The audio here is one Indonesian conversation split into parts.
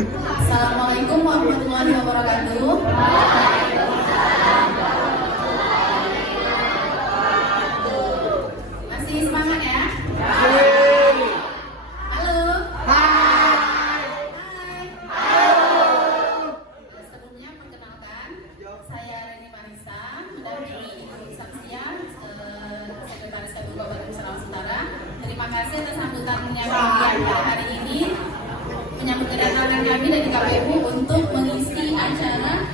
Assalamualaikum warahmatullahi wabarakatuh. Masih semangat ya? Halo. Hai. Sebelumnya perkenalkan, saya Reni Marisa, mendampingi Ibu Samsia, Sekretaris Kabupaten Sulawesi Utara. Terima kasih atas sambutannya pada hari ini, menyambut kedatangan kami dari KPU untuk mengisi acara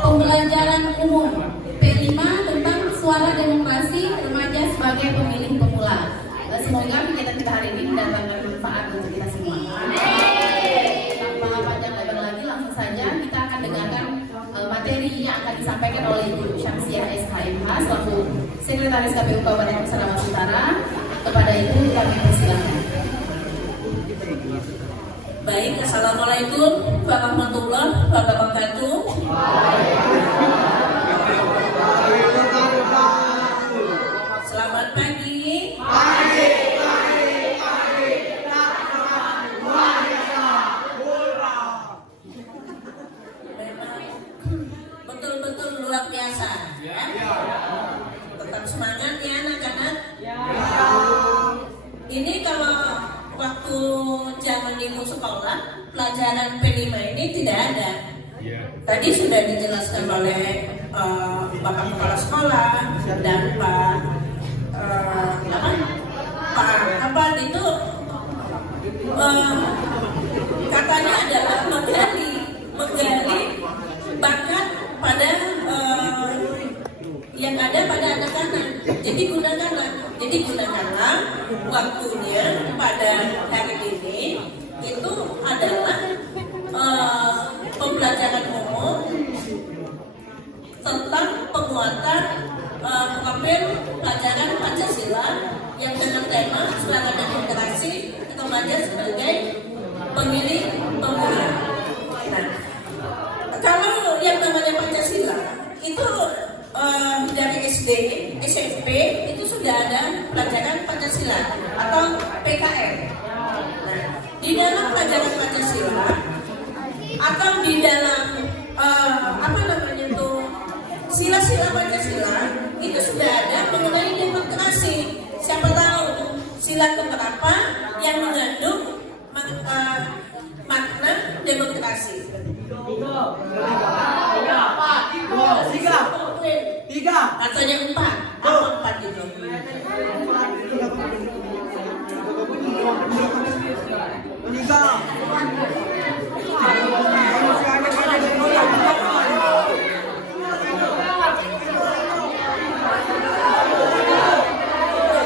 pembelajaran umum P5 tentang suara demokrasi remaja sebagai pemilih pemula. Semoga kegiatan kita hari ini mendatangkan manfaat untuk kita semua. Tanpa panjang lebar lagi, langsung saja kita akan dengarkan materi yang akan disampaikan oleh Ibu Syamsiah SHMH selaku Sekretaris KPU Kabupaten Sulawesi Utara. Kepada Ibu kami persilakan. Baik, Assalamualaikum warahmatullahi wabarakatuh. Selamat pagi. Memang betul-betul luar biasa, ya. Tetap semangat ya anak-anak. Ini kalau waktu zaman ibu sekolah, pelajaran P5 ini tidak ada. Tadi sudah dijelaskan oleh Bapak Kepala Sekolah dan Pak itu katanya adalah menggali bakat pada yang ada pada anak-anak. Jadi gunakanlah waktunya pada hari ini itu adalah pembelajaran umum tentang penguatan profil pelajaran Pancasila yang dengan tema suara demokrasi remaja sebagai pemilih pemula. Nah, kalau yang namanya Pancasila itu dari SD, SMP itu sudah ada pelajaran Pancasila atau PKR. Nah, di dalam pelajaran Pancasila atau di dalam sila-sila Pancasila itu sudah ada mengenai demokrasi. Siapa tahu sila keberapa yang mengandung makna demokrasi? Tiga. Katanya 4. Apa 4 itu?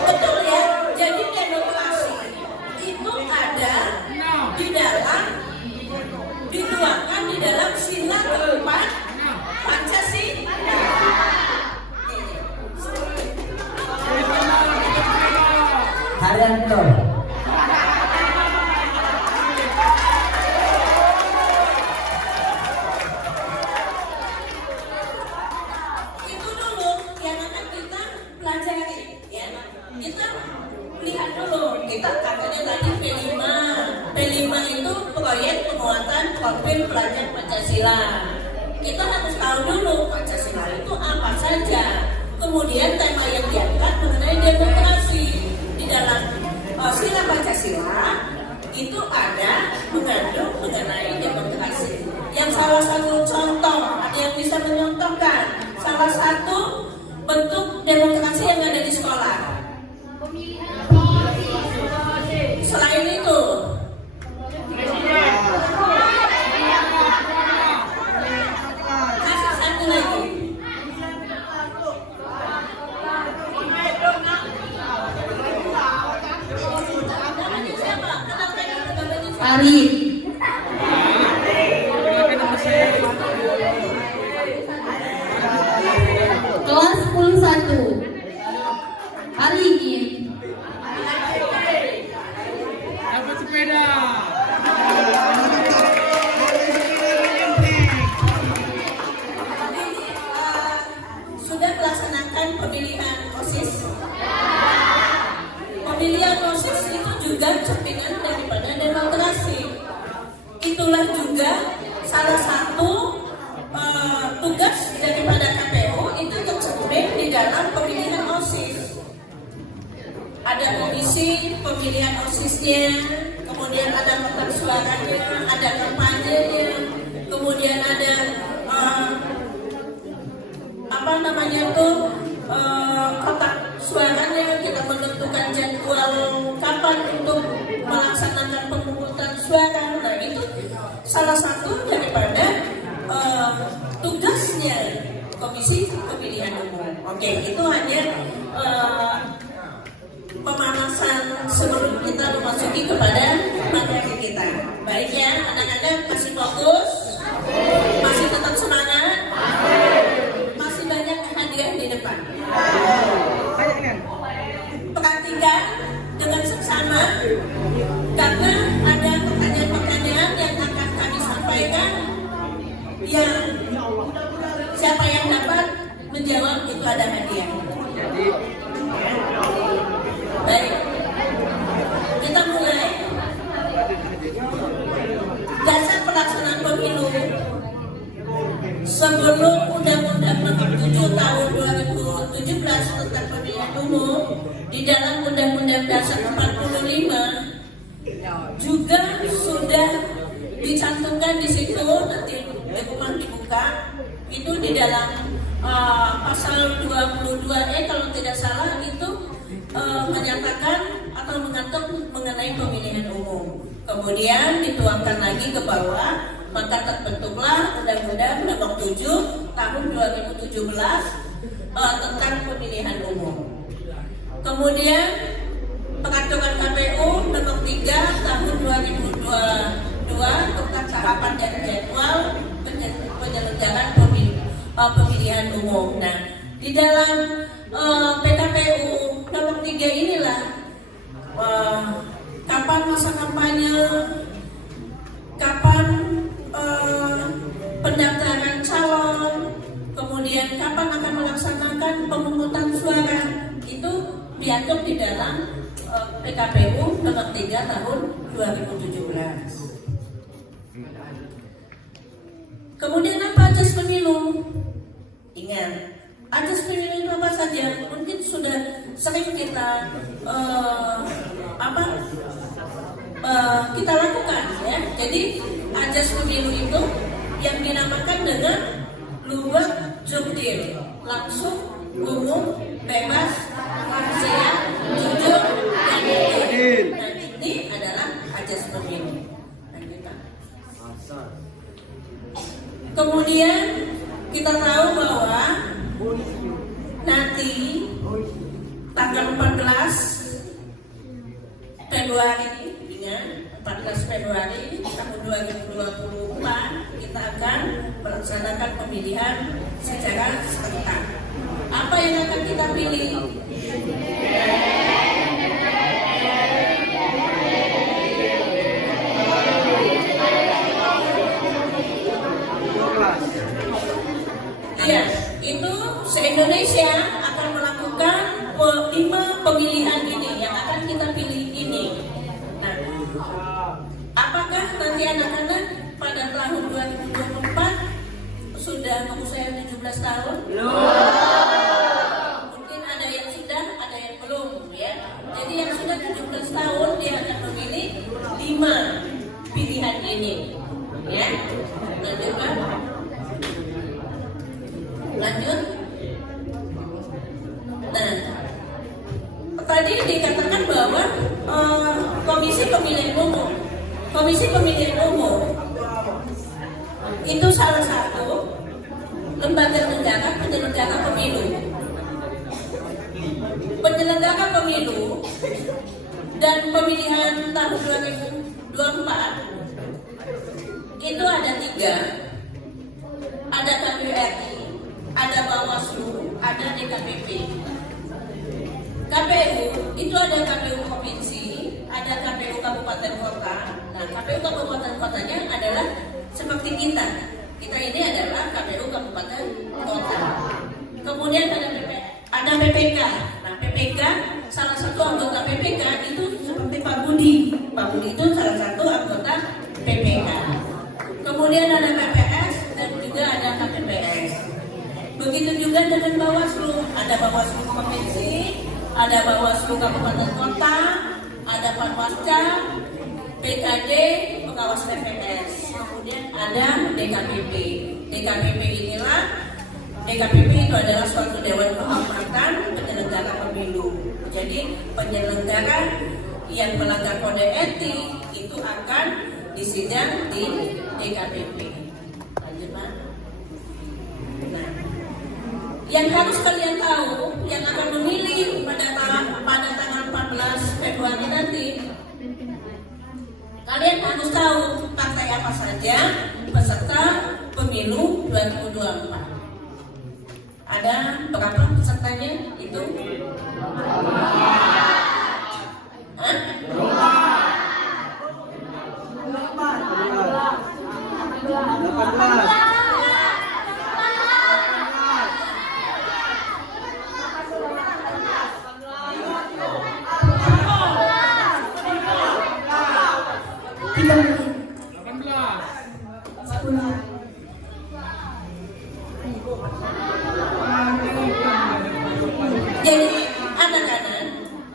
Betul ya. Jadi demokrasi itu ada di dalam dituangkan di dalam sila keempat Pancasila. Haryanto. Itu dulu yang akan kita pelajari, ya. Kita lihat dulu. Kita katanya tadi P5. P5 itu proyek penguatan profil pelajar Pancasila. Kita harus tahu dulu Pancasila itu apa saja. Kemudian tema yang diangkat mengenai demokrasi. Di dalam sila Pancasila itu ada mengandung mengenai demokrasi. Yang salah satu contoh, ada yang bisa menyontohkan salah satu bentuk demokrasi yang ada di sekolah. Selain itu, kasih satu lagi. Ari. Kelas 11. Hari ini dapat sepeda. Sudah melaksanakan pemilihan OSIS. Pemilihan OSIS itu juga cerminan daripada demokrasi. itulah juga salah satu tugas daripada KPU itu tercermin di dalam pemilihan OSIS. Ada komisi pemilihan OSISnya, kemudian ada kotak suaranya, ada kampanyenya, kemudian ada kotak suaranya, kita menentukan jadwal kapan untuk melaksanakan pemungutan suara. Nah, itu salah satu daripada tugasnya Komisi Pemilihan Umum. Oke, itu hanya pemanasan sebelum kita memasuki kepada materi kita. Baik ya, anak-anak masih fokus? Masih tetap semangat? Masih banyak hadiah di depan. Perhatikan dengan seksama, karena ada pertanyaan-pertanyaan yang akan kami sampaikan, yang siapa yang dapat menjawab itu ada hadiah. Baik, kita mulai. Dasar pelaksanaan pemilu sebelum Undang-Undang Nomor 7 Tahun 2017 tentang Pemilihan Umum di dalam Undang-Undang Dasar 45 juga sudah dicantumkan di situ, nanti di rumah dibuka, itu di dalam pasal 22E kalau tidak salah itu menyatakan atau mengatur mengenai pemilihan umum. Kemudian dituangkan lagi ke bawah, maka terbentuklah Undang-Undang Nomor 7 Tahun 2017 tentang pemilihan umum. Kemudian Peraturan KPU Nomor 3 Tahun 2022 tentang tahapan dan jadwal penyelenggaraan pemilihan umum. Nah, di dalam PKPU Nomor 3 inilah kapan masa kampanye, kapan pendaftaran calon, kemudian kapan akan melaksanakan pemungutan suara, itu diatur di dalam PKPU Nomor 3 Tahun 2017. Kemudian apa ajas pemilu? Ingat, ajas pemilu itu apa saja? Mungkin sudah sering kita kita lakukan ya. Jadi ajas pemilu itu yang dinamakan dengan luwes jurdil, langsung, umum, bebas, rahasia, jujur, dan adil. Nah, ini adalah ajas pemilu. Kemudian kita tahu bahwa nanti tanggal 14 Februari, ingat 14 Februari tahun 2024 kita akan melaksanakan pemilihan secara serentak. Apa yang akan kita pilih? Ya, itu se-Indonesia akan melakukan 5 pemilihan ini yang akan kita pilih ini. Nah, apakah nanti anak-anak pada tahun 2024 sudah berusia 17 tahun? Mungkin ada yang sudah, ada yang belum ya. Jadi yang sudah 17 tahun dia akan memilih 5 pilihan ini. Ya. Lanjut, Pak. Lanjut. Nah, tadi dikatakan bahwa Komisi Pemilihan Umum itu salah satu lembaga negara penyelenggara pemilu. Penyelenggara pemilu dan pemilihan tahun 2024 itu ada 3. Ada KPU RI, ada Bawaslu, ada DKPP. KPU itu ada KPU provinsi, ada KPU kabupaten kota. Nah, KPU kabupaten kotanya adalah seperti kita. Kita ini adalah KPU kabupaten kota. Kemudian ada PPK. Nah, PPK salah satu anggota PPK itu seperti Pak Budi. Pak Budi itu salah satu anggota PPK. kemudian ada PPS dan juga ada KPPS. Begitu juga dengan Bawaslu, ada Bawaslu Provinsi, ada Bawaslu Kabupaten Kota, ada Panwasca, PKD, pengawas TPS, kemudian ada DKPP. DKPP itu adalah suatu dewan kehormatan penyelenggara pemilu. Jadi penyelenggara yang melanggar kode etik itu akan disidang di DKPP. Lanjut, Pak. Nah, yang harus kalian tahu, yang akan memilih pada tanggal 14 Februari nanti, kalian harus tahu partai apa saja peserta pemilu 2024. Ada berapa pesertanya? Itu? Hah? Jadi anak-anak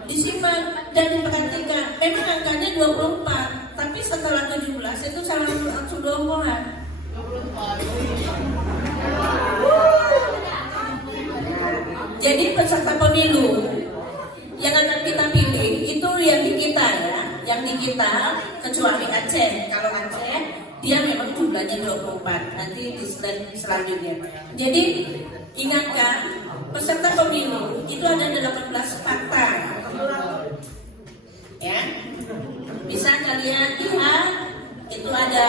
disimak dan diperhatikan. Memang angkanya 24, tapi setelah 17 itu sudah omongan. Jadi peserta pemilu yang akan kita pilih itu yang di kita ya, yang di kita kecuali Aceh. Kalau Aceh dia memang jumlahnya 24. Nanti di slide selanjutnya. Jadi ingatkan, peserta pemilu itu ada 18 partai. Ya. Bisa kalian lihat itu ada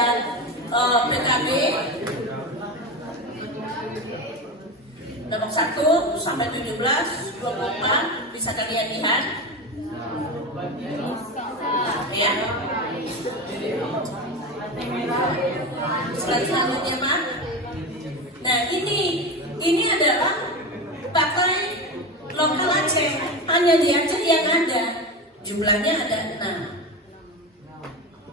PKB nomor 1 sampai 17, 24 bisa kalian lihat. Ya. Selanjutnya, Pak. Nah, ini adalah partai lokal Aceh. Hanya di Aceh yang ada. Jumlahnya ada 6.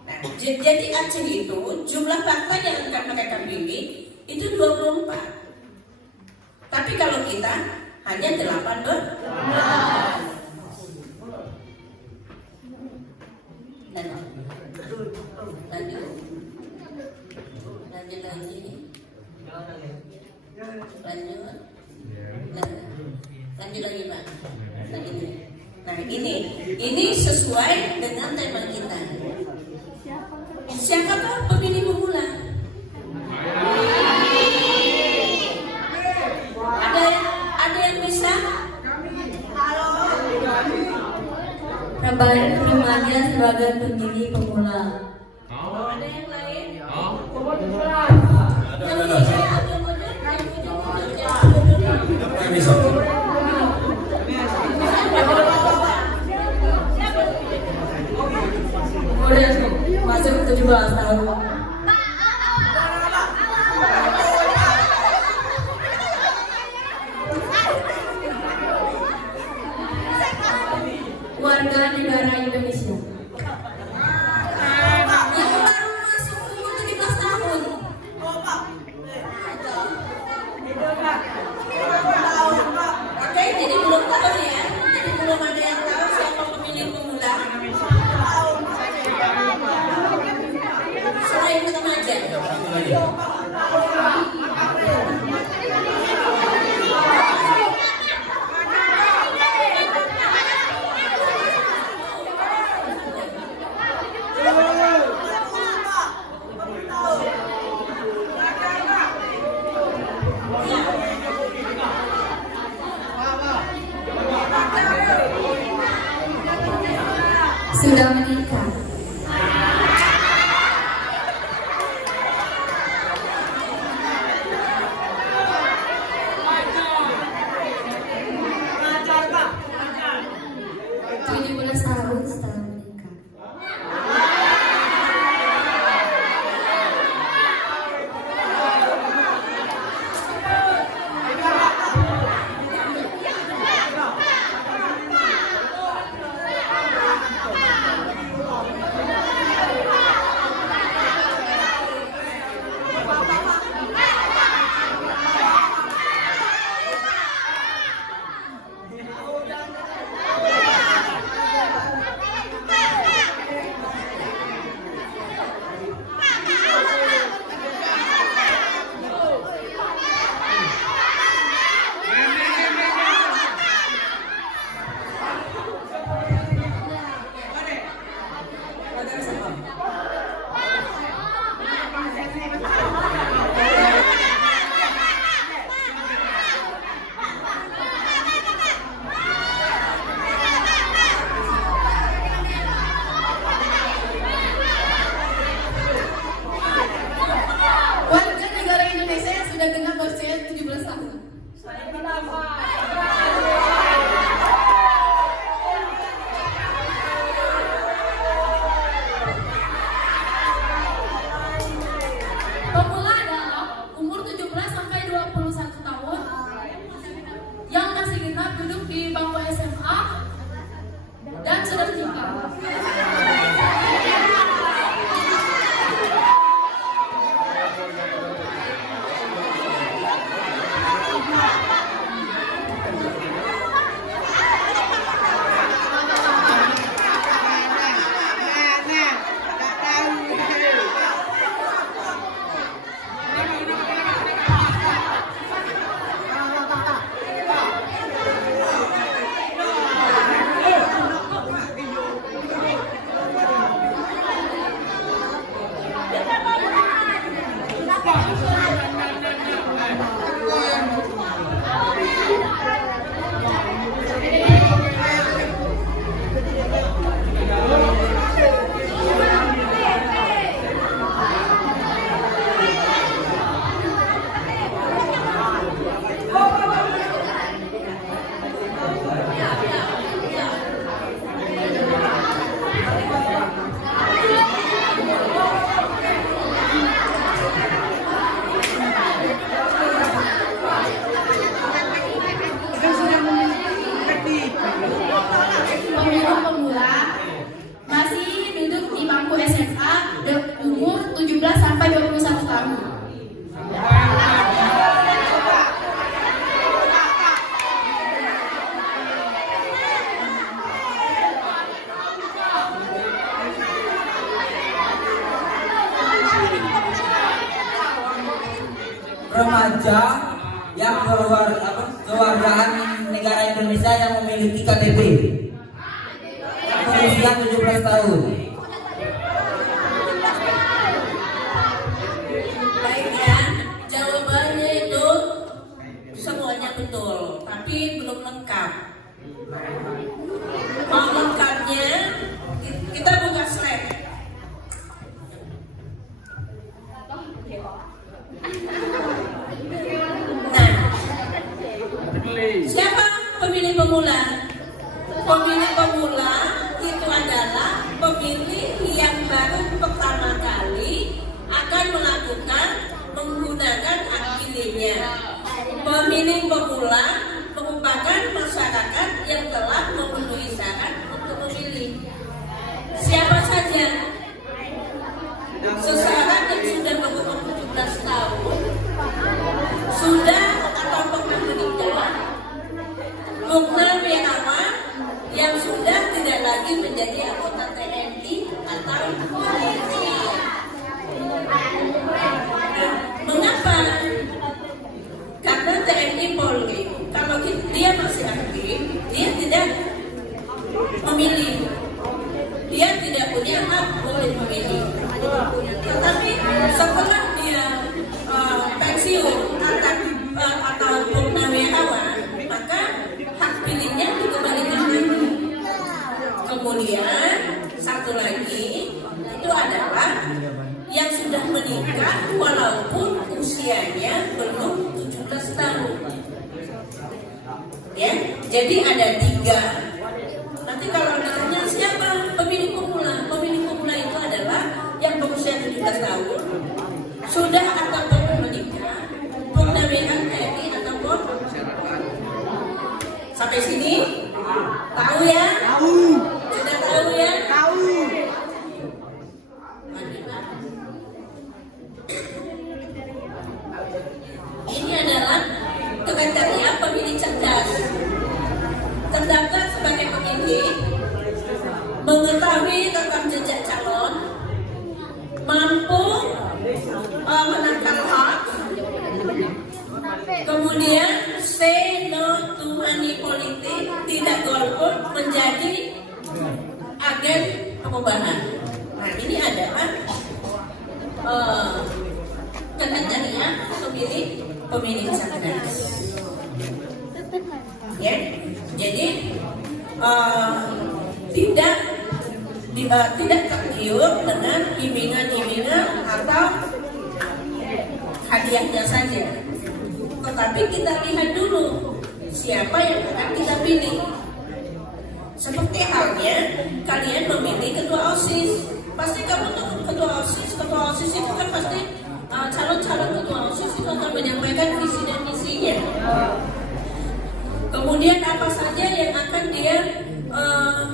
Nah, jadi Aceh itu jumlah partai yang akan mereka pilih itu 24. Tapi kalau kita hanya 18. Lanjut lagi, Pak. Nah, ini sesuai dengan tema kita. Siapakah pemilih pemula? Ada yang bisa? Namanya sebagai pemilih pemula. Ada yang lain? Udah masuk 17 tahun. Warga negara Indonesia. Yang baru masuk umur 17 tahun. Oke, jadi belum tahu ya. Jadi belum ada yang tahu siapa pemilih pemula. Selain remaja. Sudah menikah. Pemilih pemula masih duduk di bangku SMA umur 17 sampai 21 tahun. Remaja yang kewargaan negara Indonesia yang memiliki KTP yang berusia 17 tahun. Baik ya, jawabannya itu semuanya betul, tapi belum lengkap. Mau lengkapnya, kita buka slide. Nah, siapa pemilih pemula? Pemilih pemula itu adalah pemilih yang baru pertama kali akan menggunakan hak pilihnya. Pemilih pemula merupakan masyarakat yang telah memenuhi syarat untuk memilih. Siapa saja? Seseorang yang sudah berumur 17 tahun, sudah atau pernah menikah, purnawirawan yang sudah tidak lagi menjadi anggota TNI atau polisi. Mengapa? Karena TNI Polri, kalau dia masih aktif, dia tidak memilih, dia tidak punya hak boleh memilih. Tetapi setelah dia pensiun atau purnawirawan, maka hak pilihnya dikembalikan lagi. Kemudian satu lagi itu adalah yang sudah menikah walaupun usianya belum 17 tahun. Ya, jadi ada 3. Nanti kalau ditanya siapa pemilih pemula? Pemilih pemula itu adalah yang berusia 17 tahun, sudah atau belum menikah, purnawirawan TNI ataupun. Sampai sini tahu ya? Tahu. Sudah tahu ya? Tahu. Ini adalah kriteria pemilih cerdas. Terdaftar sebagai pemilih, mengetahui rekam jejak calon, mampu menangkal hoax, kemudian say no to money politik, tidak golput, menjadi agen perubahan. Nah, ini adalah kriteria pemilih cerdas. Ya, jadi tidak tergiur dengan iming-iming atau hadiahnya saja. Tetapi kita lihat dulu siapa yang akan kita pilih. Seperti halnya kalian memilih ketua OSIS. Pasti kamu tuh ketua OSIS itu kan pasti calon-calon ketua OSIS itu akan menyampaikan visi dan misinya. Kemudian apa saja yang akan dia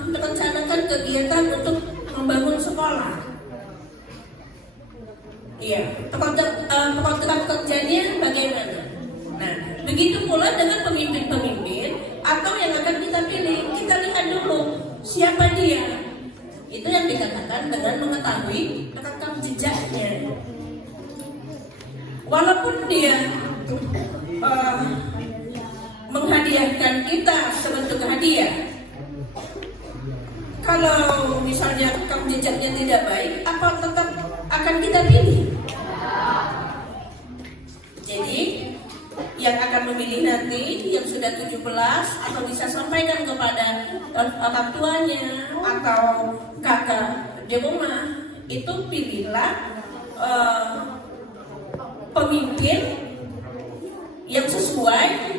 merencanakan kegiatan untuk membangun sekolah. Iya, program kerjanya bagaimana? Nah, begitu pula dengan pemimpin-pemimpin atau yang akan kita pilih, kita lihat dulu siapa dia. Itu yang dikatakan dengan mengetahui rekam jejaknya. Walaupun dia menghadiahkan kita sebentuk hadiah, kalau misalnya rekam jejaknya tidak baik, apa tetap akan kita pilih? sudah 17 atau bisa sampaikan kepada orang tuanya atau kakak di rumah, itu pilihlah pemimpin yang sesuai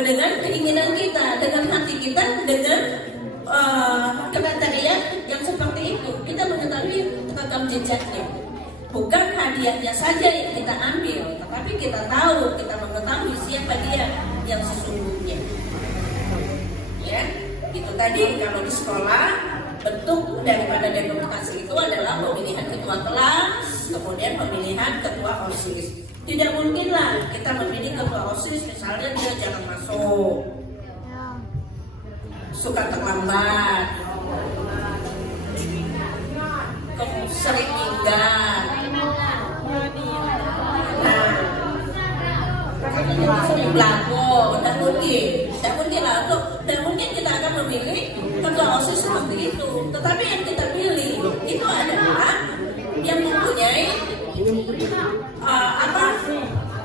dengan keinginan kita, dengan hati kita, dengan kriteria yang seperti itu. Kita mengetahui rekam jejaknya, bukan hadiahnya saja yang kita ambil, tetapi kita tahu, kita mengetahui siapa dia yang sesungguhnya. Ya, itu tadi kalau di sekolah bentuk daripada demokrasi itu adalah pemilihan ketua kelas, kemudian pemilihan ketua OSIS. Tidak mungkinlah kita memilih ketua OSIS misalnya dia jangan masuk, suka terlambat, sering minggat. Nah, sering belakang, tidak mungkin kita akan memilih ketua OSIS seperti itu. Tetapi yang kita pilih itu adalah yang mempunyai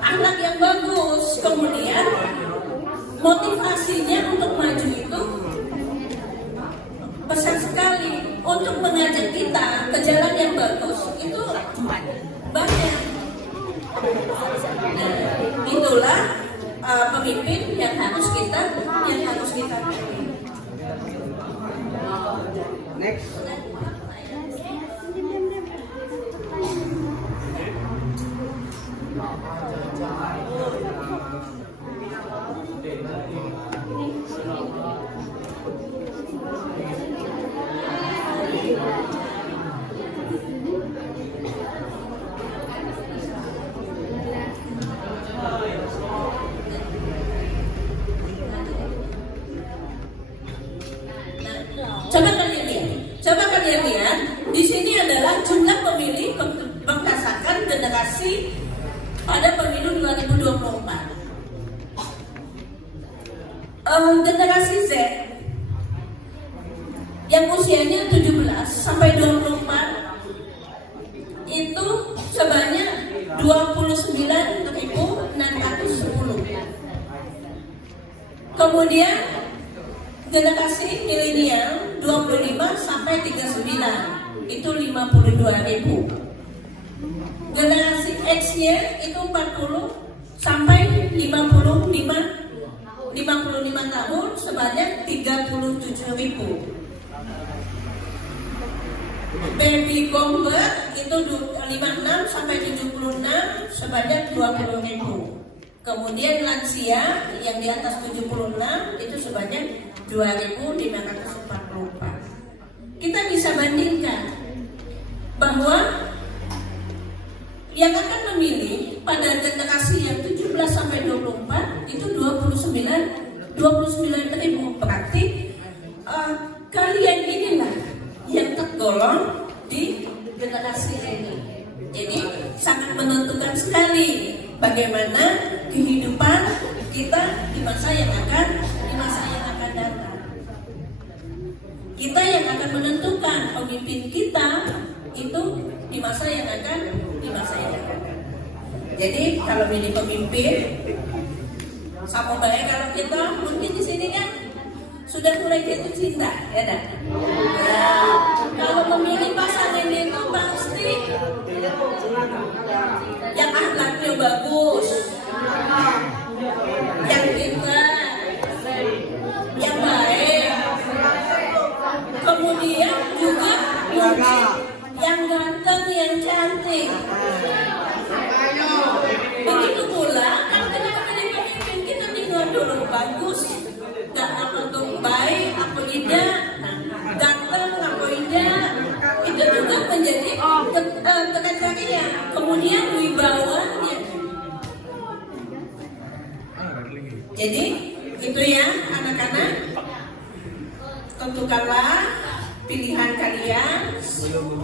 akhlak yang bagus, kemudian motivasinya untuk maju itu besar sekali, untuk mengajak kita ke jalan yang bagus itu banyak. Nah, itulah pemimpin yang harus kita pilih. Next. Coba kalian lihat, di sini adalah jumlah pemilih berdasarkan generasi pada pemilu 2024. Generasi Z yang usianya 17 sampai 24 itu sebanyak 29.610. Kemudian generasi milenial 25 sampai 39 itu 52.000. Generasi X-nya itu 40 sampai 55 tahun sebanyak 37.000. Baby boomer itu 56 sampai 76 sebanyak 20.000. Kemudian lansia yang di atas 76 itu sebanyak 2.544. Kita bisa bandingkan bahwa yang akan memilih pada generasi yang 17 sampai 24 itu 29.000. Berarti kalian inilah yang tergolong di generasi ini. Jadi sangat menentukan sekali bagaimana kehidupan kita di masa yang akan datang. Kita yang akan menentukan pemimpin kita itu di masa yang akan datang. Jadi kalau milih pemimpin, sama baik kalau kita mungkin di sini kan sudah mulai jatuh cinta, ya dah. Nah, kalau memilih pasangan itu pasti yang akhlaknya bagus, yang pintar, yang baik, kemudian juga yang ganteng, yang cantik. Begitu pula kalau kita memilih pemimpin, kita tinggal dulu bagus, gak apa tuh baik, apa tidak, ganteng, apa tidak, itu juga menjadi kriteria. Kemudian wibawanya. Jadi itu ya anak-anak, tentukanlah pilihan kalian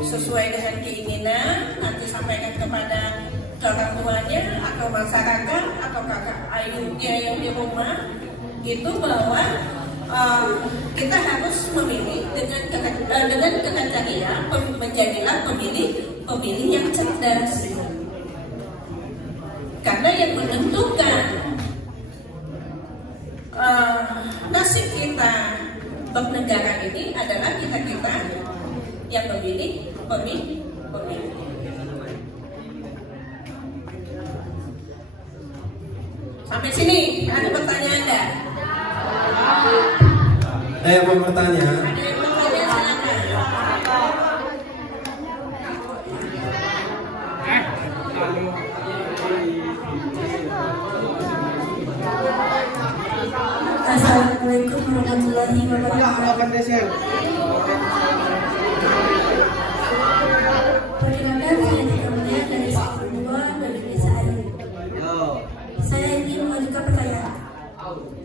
sesuai dengan keinginan. Nanti sampaikan kepada orang tuanya atau masyarakat atau kakak ayunya yang di rumah, itu bahwa kita harus memilih dengan kriteria menjadilah pemilih yang cerdas, karena yang menentukan Sampai sini ada pertanyaan enggak? Yang mau bertanya? Ada yang mau bertanya silakan. Assalamualaikum warahmatullahi wabarakatuh. Perkenalkan, saya Tika Mulia dari Sekolah 2 dari Desa Ayu. Saya ingin mengajukan pertanyaan.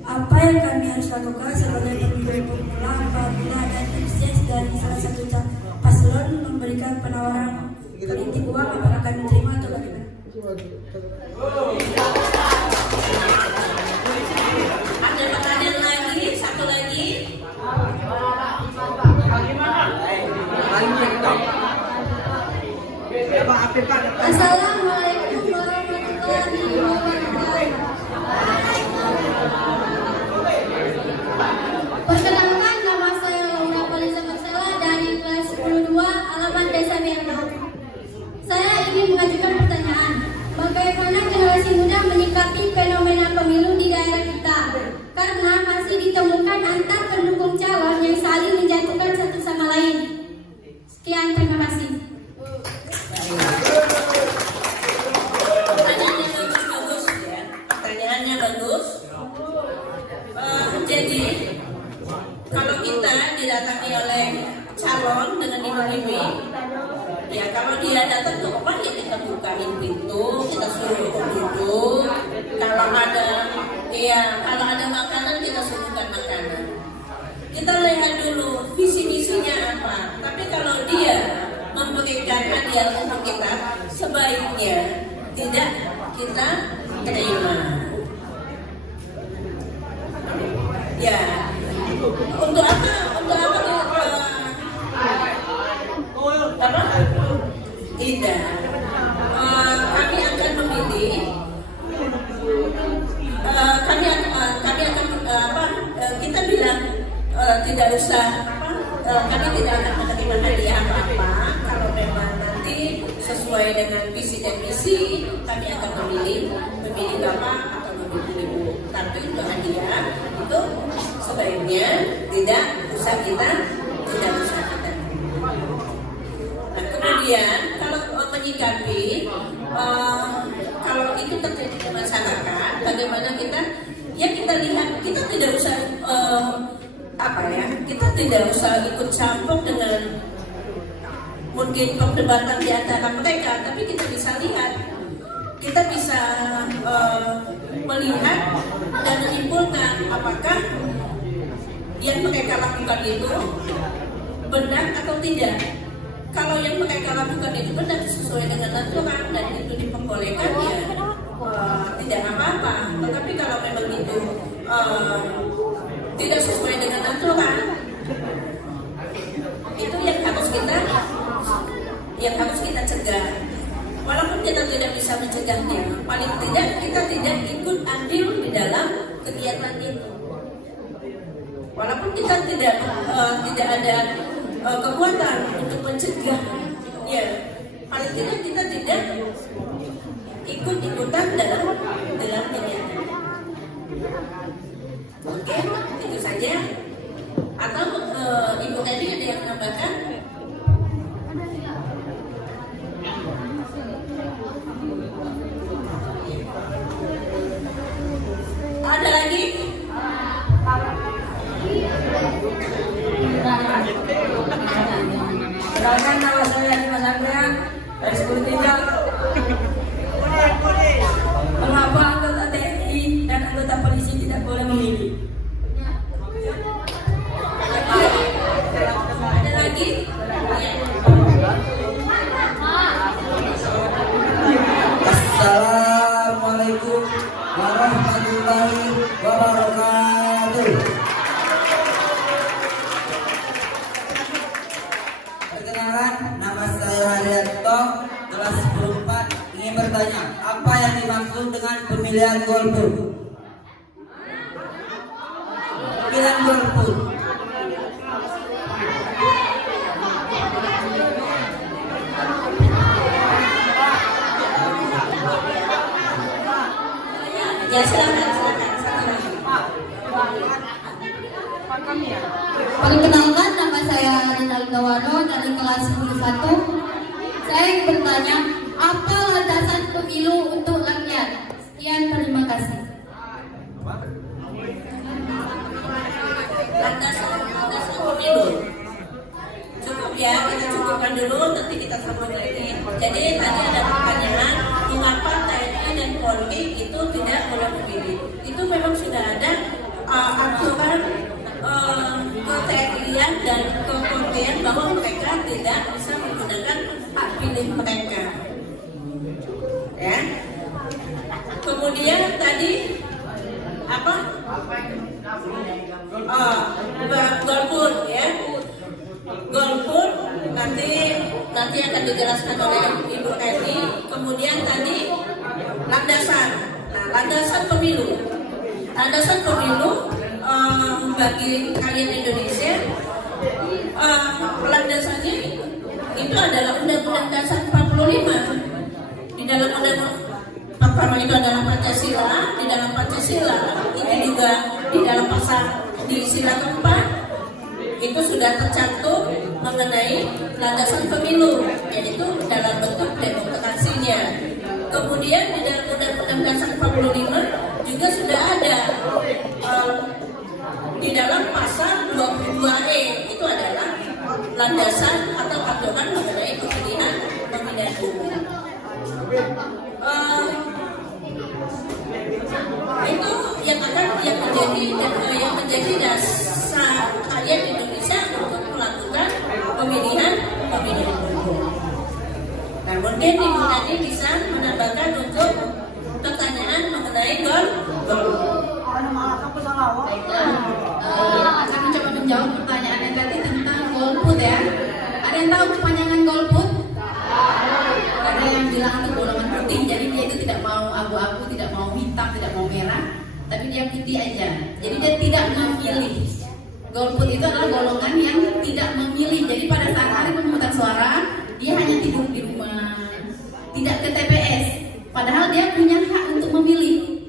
Apa yang kami harus lakukan sebagai pemilih pemula apabila ada ekses dari salah satu paslon memberikan penawaran politik uang, apakah kami terima atau bagaimana? Ada pertanyaan lagi, satu lagi. Assalamualaikum warahmatullahi wabarakatuh. Perkenalkan, nama saya Laura Faliza Marsela dari kelas 10-2 alamat Desa Mirna. Saya ingin mengajukan pertanyaan, bagaimana generasi muda menyikapi fenomena pemilu di daerah kita? Karena masih ditemukan antar pendukung calon yang saling menjatuhkan satu sama lain. Sekian, terima kasih. Pertanyaannya bagus ya. Pertanyaannya bagus. Jadi kalau kita didatangi oleh calon dengan iming-iming, ya kalau dia datang ke rumah ya kita bukain pintu, kita suruh duduk. Kalau ada makanan kita suruhkan makanan. Kita lihat dulu visi misinya apa. Tapi kalau dia memberikan hadiah untuk kita, sebaiknya tidak kita terima. Ya, untuk apa? Apa? Tidak. Kami akan memilih. Kita bilang tidak usah kami tidak akan menerima hadiah apa-apa. Kalau memang nanti sesuai dengan visi dan misi, kami akan memilih bapak atau memilih ibu. Tapi untuk hadiah itu sebaiknya tidak usah kita. Nah, kemudian kalau menyikapi kalau itu terjadi di masyarakat, bagaimana kita lihat, kita tidak usah kita tidak usah ikut campur dengan mungkin perdebatan di antara mereka, tapi kita bisa lihat, kita bisa melihat dan menyimpulkan apakah yang mereka lakukan itu benar atau tidak. Kalau yang mereka lakukan itu benar sesuai dengan aturan dan itu diperbolehkan, ya tidak apa-apa. Tetapi kalau memang itu tidak sesuai dengan aturan, itu yang harus kita cegah. Walaupun kita tidak bisa mencegahnya, paling tidak kita tidak ikut andil di dalam kegiatan itu. Walaupun kita tidak ada kekuatan untuk mencegah, ya paling tidak kita tidak ikut-ikutan dalam kegiatan. Oke, itu saja. Atau Ibu tadi ada yang menambahkan? Ada lagi? Perkenalkan, nama saya Dimas Andrea dari Sekolah 3. Mengapa anggota TNI dan anggota polisi tidak boleh memilih? Ada lagi? Assalamualaikum warahmatullahi wabarakatuh. Perkenalan, nama saya Haryanto, kelas 10-4, ingin bertanya, apa yang dimaksud dengan pemilihan golput? Pemilihan golput. Ya silakan. Perkenalkan, nama saya Rinalda Wano dari kelas 11. Saya ingin bertanya, apa landasan pemilu untuk rakyat? Sekian, terima kasih. Landasan pemilu. Cukup ya, kita cukupkan dulu, nanti kita sambung lagi. Jadi tadi ada pertanyaan, mengapa TNI dan Polri itu tidak boleh memilih? Itu memang sudah ada aturan ke-TNI-an dan ke-Polrian bahwa mereka tidak bisa menggunakan hak pilih mereka. Ya. Kemudian tadi apa? Golput ya. Golput nanti akan dijelaskan oleh Ibu Eni. Kemudian tadi landasan. Nah, landasan pemilu. Landasan pemilu bagi kalian Indonesia, landasannya itu adalah Undang-Undang Dasar 45. Di dalam Undang-Undang pertama itu adalah Pancasila. Di dalam Pancasila ini juga di dalam pasal di sila keempat itu sudah tercantum mengenai landasan pemilu, yaitu dalam bentuk demokrasinya. Kemudian di dalam Undang-Undang Dasar 45 juga sudah ada di dalam pasal 22E itu adalah landasan atau aturan mengenai pemilihan pemilihan umum. Itu yang menjadi dasar rakyat Indonesia untuk melakukan pemilihan umum. Nah, mungkin Ibu tadi bisa menambahkan untuk pertanyaan mengenai golput. Akan mencoba menjawab pertanyaan yang tadi tentang golput ya. Ada yang tahu kepanjangan golput? Ada yang bilang itu golongan putih, jadi dia itu tidak mau abu-abu, tidak mau hitam, tidak mau merah, tapi dia putih aja. Jadi dia tidak memilih. Golput itu adalah golongan yang tidak memilih. Jadi pada saat hari pemungutan suara, dia hanya tidur di rumah, tidak ke TPS. Padahal dia punya hak untuk memilih.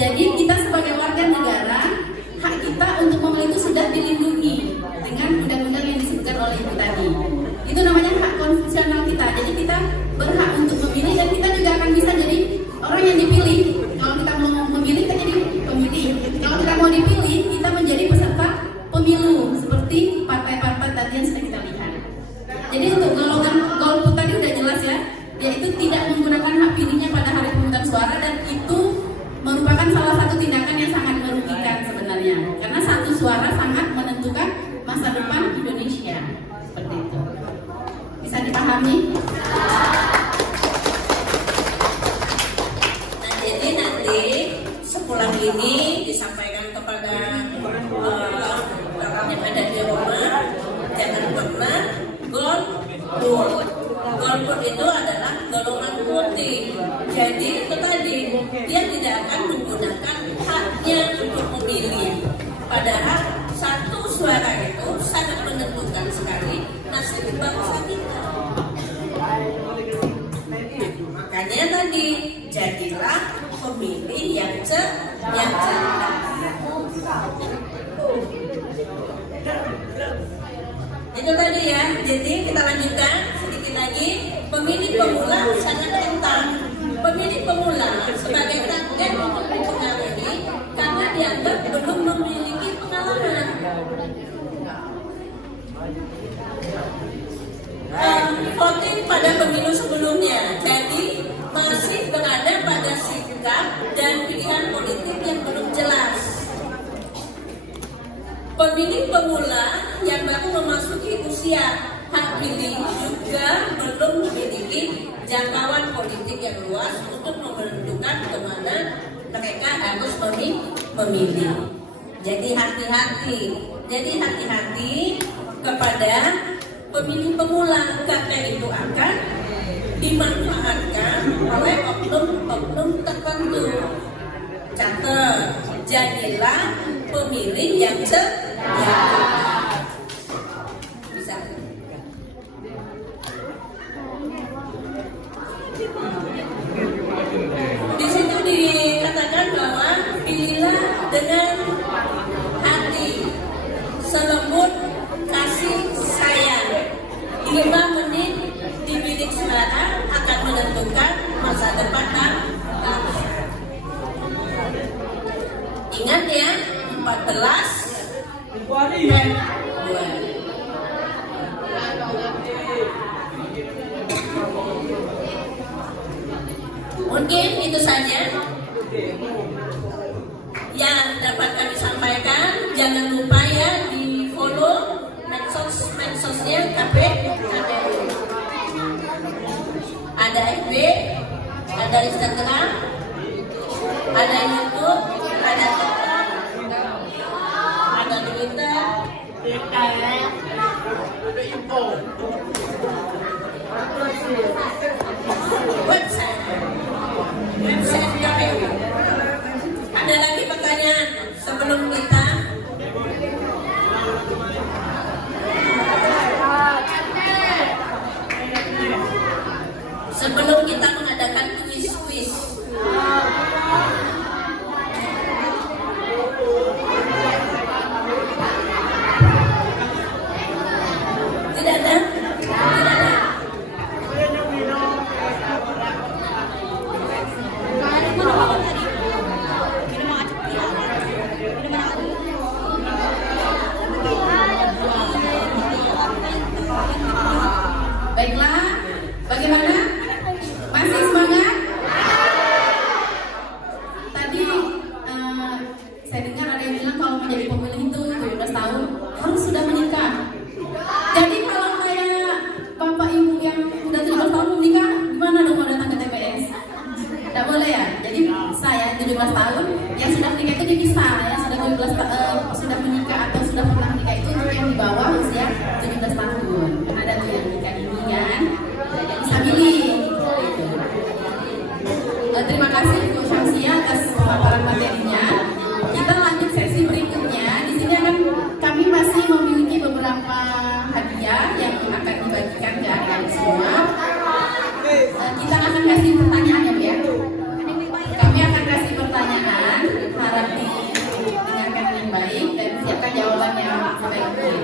Jadi kita sebagai warga negara, hak kita untuk memilih itu sudah dilindungi dengan undang-undang yang disebutkan oleh Ibu tadi. Itu namanya hak konstitusional kita. Jadi kita berhak untuk memilih dan kita juga akan bisa jadi orang yang dipilih. Kalau kita mau memilih, kita jadi pemilih. Kalau kita mau dipilih, kita menjadi peserta pemilu seperti partai-partai tadi yang sudah kita lihat. Jadi untuk golongan golput tadi udah jelas ya, yaitu tidak menggunakan hak pilihnya pada hari pemungutan suara, dan itu merupakan salah satu tindakan yang sangat merugikan sebenarnya, karena satu suara sangat menentukan masa depan Indonesia. Seperti itu. Bisa dipahami? Nah, jadi nanti sepulang ini disampaikan kepada orang yang ada di rumah, jangan pernah golput. Golput itu adalah golongan putih. Jadi itu tadi, dia tidak akan menggunakan haknya untuk memilih. Padahal satu suara itu sangat menentukan sekali nasib bangsa kita. Makanya tadi, jadilah pemilih yang cerdas. Itu tadi ya. Jadi kita lanjutkan sedikit lagi. Pemilih pemula sangat rentan. Pemilih pemula sebagai target untuk dipengaruhi karena dianggap belum memiliki pengalaman. Voting pada pemilu sebelumnya, jadi masih berada pada sikap dan pilihan politik yang belum jelas. Pemilih pemula yang baru memasuki usia hak pilih juga belum memiliki jangkauan politik yang luas untuk menentukan kemana mereka harus memilih. Jadi hati-hati kepada pemilih pemula, karena itu akan dimanfaatkan oleh oknum-oknum tertentu. Catat, jadilah pemilih yang cerdas. Bisa. Di situ dikatakan Mungkin itu saja yang dapat kami sampaikan. Jangan lupa ya di follow medsosnya KP. Ada FB, ada Instagram, ada YouTube, ada TikTok, ada Twitter, website KPU. Ada lagi pertanyaan sebelum kita mengadakan kuis. Tidak ada? Tidak ada. Baiklah, bagaimana? Masih semangat? Tadi saya dengar ada yang bilang kalau menjadi pemilih itu 17 tahun harus sudah menikah. Jadi kalau kayak bapak ibu yang udah 17 tahun menikah, gimana dong mau datang ke TPS? Tidak boleh ya? Jadi saya 17 tahun, yang sudah menikah itu dipisah. Yang sudah 17 sudah menikah atau sudah pernah menikah itu untuk yang di bawah usia 17 tahun. Karena ada tuh yang nikah dini kan, yang bisa milih. Terima kasih Bu Syamsia atas pemaparan materinya. Kita lanjut sesi berikutnya. Di sini kami masih memiliki beberapa hadiah yang akan dibagikan ke adik-adik semua. Kita akan kasih pertanyaan ya. Kami akan kasih pertanyaan, harap didengarkan dengan baik dan siapkan jawabannya sebaik mungkin.